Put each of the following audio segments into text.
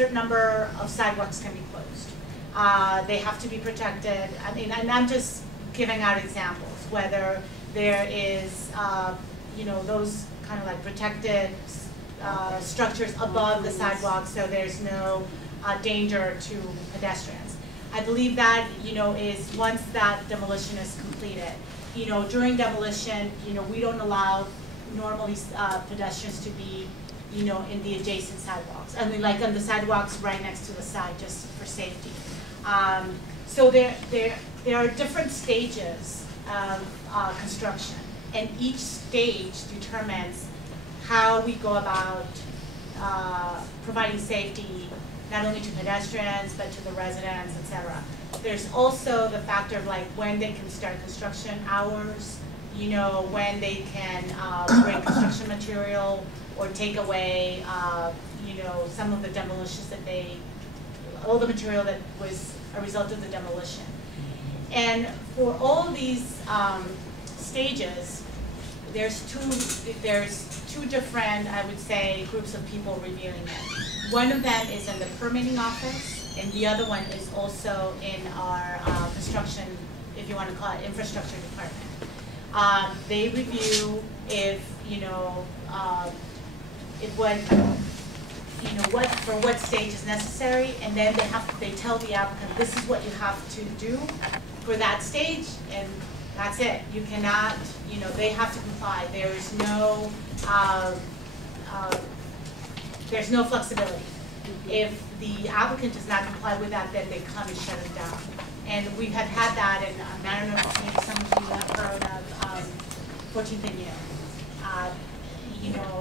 certain number of sidewalks can be closed. They have to be protected. I mean, and I'm just giving out examples, whether there is, you know, those kind of like protected structures above the sidewalk, so there's no danger to pedestrians. I believe that, you know, is once that demolition is completed. You know, during demolition, you know, we don't allow normally pedestrians to be, you know, in the adjacent sidewalks. I mean, like on the sidewalks right next to the side, just for safety. So there are different stages of construction, and each stage determines how we go about providing safety, not only to pedestrians, but to the residents, etc. There's also the factor of like when they can start construction hours, you know, when they can bring construction material or take away, you know, some of the demolitions that all the material that was a result of the demolition. And for all these stages, there's two different, I would say, groups of people reviewing it. One of them is in the permitting office, and the other one is also in our construction, if you want to call it, infrastructure department. They review if, you know, for what stage is necessary, and then they tell the applicant, this is what you have to do for that stage, and that's it. You cannot, you know, they have to comply. There's no flexibility. If the applicant does not comply with that, then they come and shut it down. And we have had that, and I don't know if maybe some of you have heard of 14th and U. You know,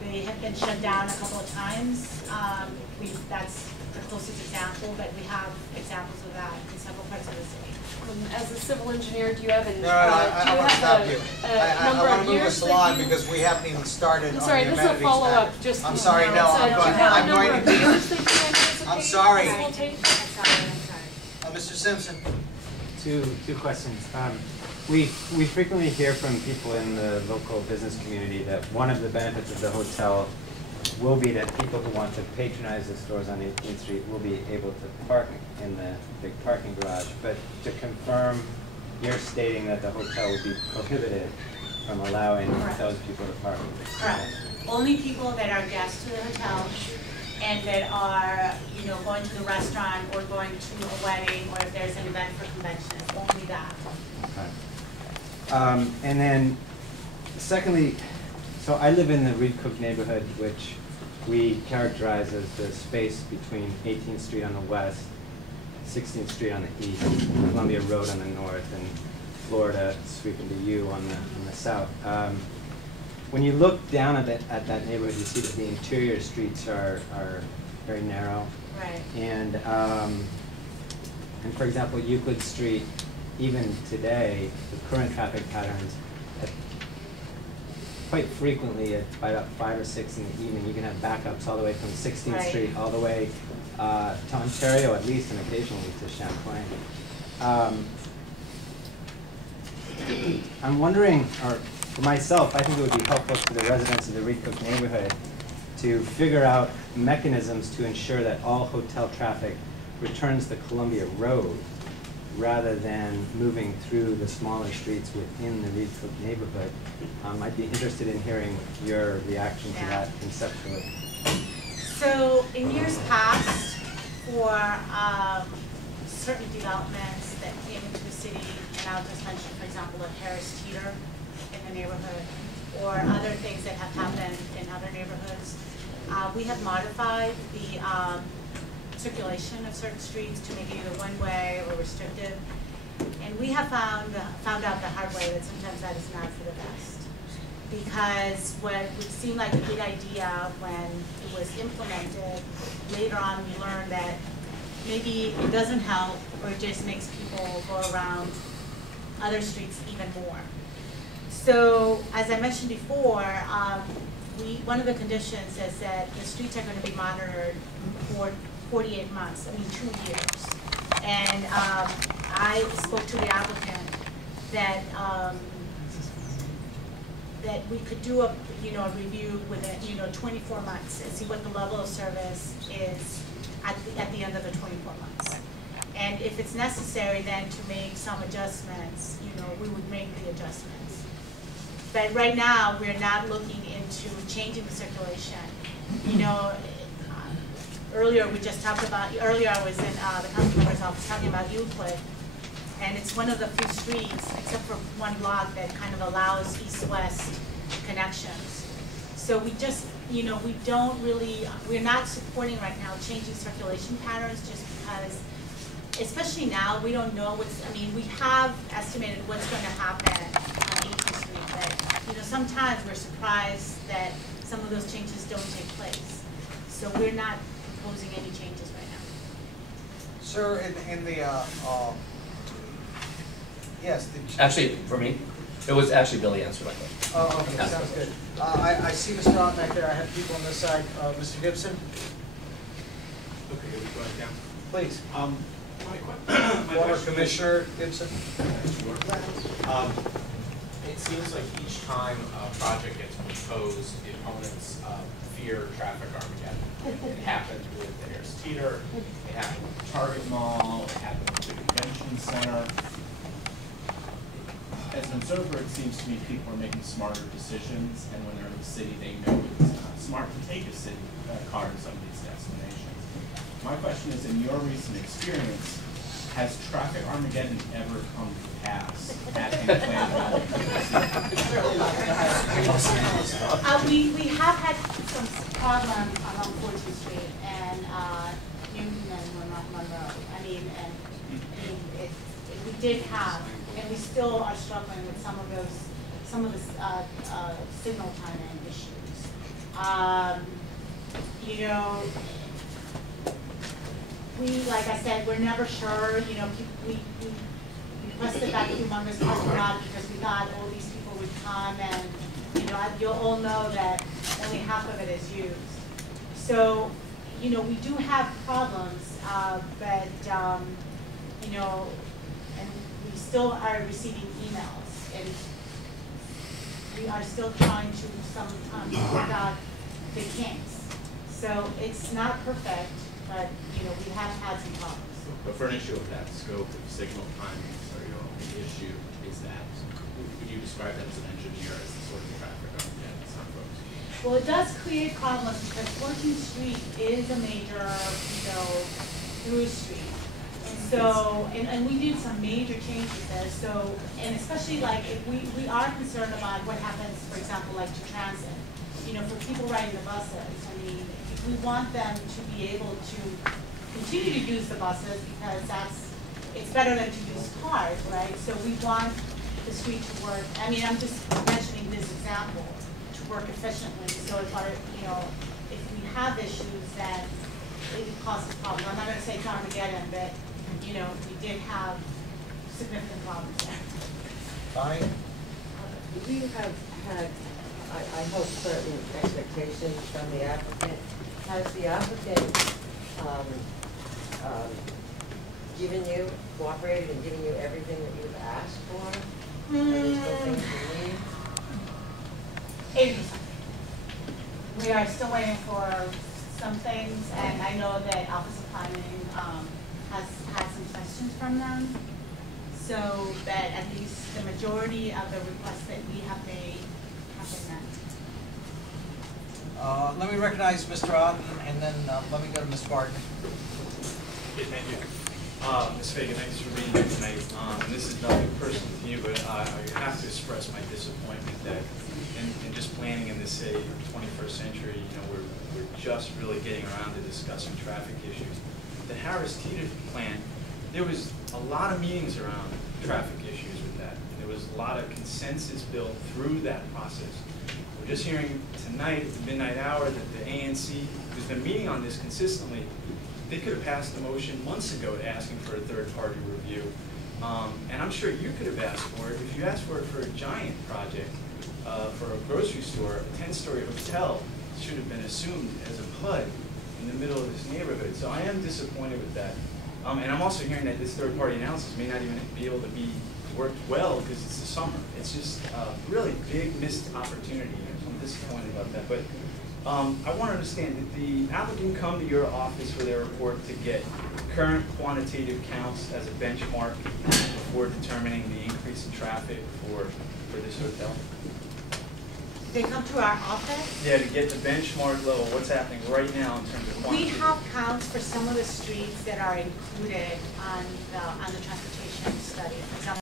they have been shut down a couple of times. That's the closest example, but we have examples of that in several parts of the city. As a civil engineer, do you have an, I want to stop you. I want to move us along you, because we haven't even started. I'm sorry, this is a follow-up. Just I'm sorry, no, I'm going to. I'm sorry. Mr. Simpson. Two questions. We frequently hear from people in the local business community that one of the benefits of the hotel will be that people who want to patronize the stores on 18th Street will be able to park in the big parking garage. But to confirm, you're stating that the hotel will be prohibited from allowing those people to park. Correct. Only people that are guests to the hotel and that are, you know, going to the restaurant or going to a wedding, or if there's an event for convention, it's only that. Okay. And then, secondly, so I live in the Reed Cook neighborhood, which we characterize as the space between 18th Street on the west, 16th Street on the east, Columbia Road on the north, and Florida sweeping to U on the south. When you look down at that neighborhood, you see that the interior streets are very narrow. Right. And for example, Euclid Street, even today, the current traffic patterns, quite frequently by about 5 or 6 in the evening, you can have backups all the way from 16th Street all the way to Ontario, at least, and occasionally to Champlain. I'm wondering, or for myself, I think it would be helpful to the residents of the Reed Cook neighborhood to figure out mechanisms to ensure that all hotel traffic returns the Columbia Road rather than moving through the smaller streets within the Reed Cook neighborhood. I'd be interested in hearing your reaction to that conceptually. So in years past, for certain developments that came into the city, and I'll just mention, for example, a Harris Teeter in the neighborhood, or other things that have happened in other neighborhoods, we have modified the circulation of certain streets to make it either one-way or restrictive. And we have found out the hard way that sometimes that is not for the best. Because what would seem like a good idea when it was implemented, later on we learned that maybe it doesn't help, or it just makes people go around other streets even more. So, as I mentioned before, one of the conditions is that the streets are going to be monitored for 48 months, 2 years. And I spoke to the applicant that that we could do a review within 24 months and see what the level of service is the end of the 24 months. And if it's necessary then to make some adjustments, you know, we would make the adjustments. But right now, we're not looking into changing the circulation. You know, earlier we just talked about, earlier I was in the council member's office talking about Euclid, and it's one of the few streets, except for one block, that kind of allows east-west connections. So we just, you know, we don't really, we're not supporting right now changing circulation patterns just because, especially now, we don't know what's, I mean, we have estimated what's going to happen on 18th Street, but, you know, sometimes we're surprised that some of those changes don't take place. So we're not proposing any changes right now. Sir, in the, yes. Actually, for me, it was actually Billy answered my question. Oh, okay, sounds good. I see Mr. Ott back there. I have people on this side. Mr. Gibson, Okay, we go ahead down. please. My Former question Commissioner Gibson. It seems like each time a project gets proposed, the opponents fear traffic Armageddon. It happened with the Harris Teeter, it happened with the Target Mall, it happened with the Convention Center. As an observer, it seems to me people are making smarter decisions, and when they're in the city, they know it's smart to take a city car to some of these destinations. My question is, in your recent experience, has traffic Armageddon ever come to pass at any planned We have had some problems along 14th Street and Newton and Monroe. I mean, we did have, and we still are struggling with some of the signal timing issues. You know, like I said, we're never sure. You know, we requested that humongous parking lot because we thought all these people would come, and you know, you'll all know that only half of it is used. So, you know, we do have problems, but you know, and we still are receiving emails, and we are still trying to sometimes work out the kinks. So it's not perfect. But, you know, we have had some problems. But for an issue of that scope, if signal timings are your only issue, is that, would you describe that as an engineer as the sort of traffic Armageddon some folks? Well, it does create problems because 14th Street is a major, you know, through street. And so, and we did some major changes there. So, and especially like if we are concerned about what happens, for example, like to transit. You know, for people riding the buses, I mean, we want them to be able to continue to use the buses because it's better than to use cars, right? So we want the street to work. I mean, I'm just mentioning this example to work efficiently. So if our, you know, if we have issues that it causes problems, I'm not going to say it's Armageddon, but you know, we did have significant problems there. Fine. We have had, I hope, certain expectations from the applicant. Has the applicant cooperated and given you everything that you've asked for? Are there still things you need? 80%. We are still waiting for some things, and I know that Office of Planning has had some questions from them, so that at least the majority of the requests that we have made have been met. Let me recognize Mr. Otten, and then let me go to Ms. Barton. Okay, thank you. Ms. Fagan, thanks for being here tonight. And this is nothing personal to you, but I have to express my disappointment that in just planning in this, say, 21st century, you know, we're just really getting around to discussing traffic issues. The Harris Teeter plan, there was a lot of meetings around traffic issues with that. There was a lot of consensus built through that process. We're just hearing tonight at the midnight hour that the ANC, who's been meeting on this consistently, they could have passed a motion months ago asking for a third-party review. And I'm sure you could have asked for it. If you asked for it for a giant project, for a grocery store, a 10-story hotel should have been assumed as a PUD in the middle of this neighborhood. So I am disappointed with that. And I'm also hearing that this third-party analysis may not even be able to be worked well because it's the summer. It's just a really big missed opportunity. So I'm disappointed about that. But I want to understand, did the applicant come to your office for their report to get current quantitative counts as a benchmark before determining the increase in traffic for this hotel? They come to our office. Yeah, to get the benchmark level, what's happening right now in terms of We quantitative? have counts for some of the streets that are included on the transportation study. For example,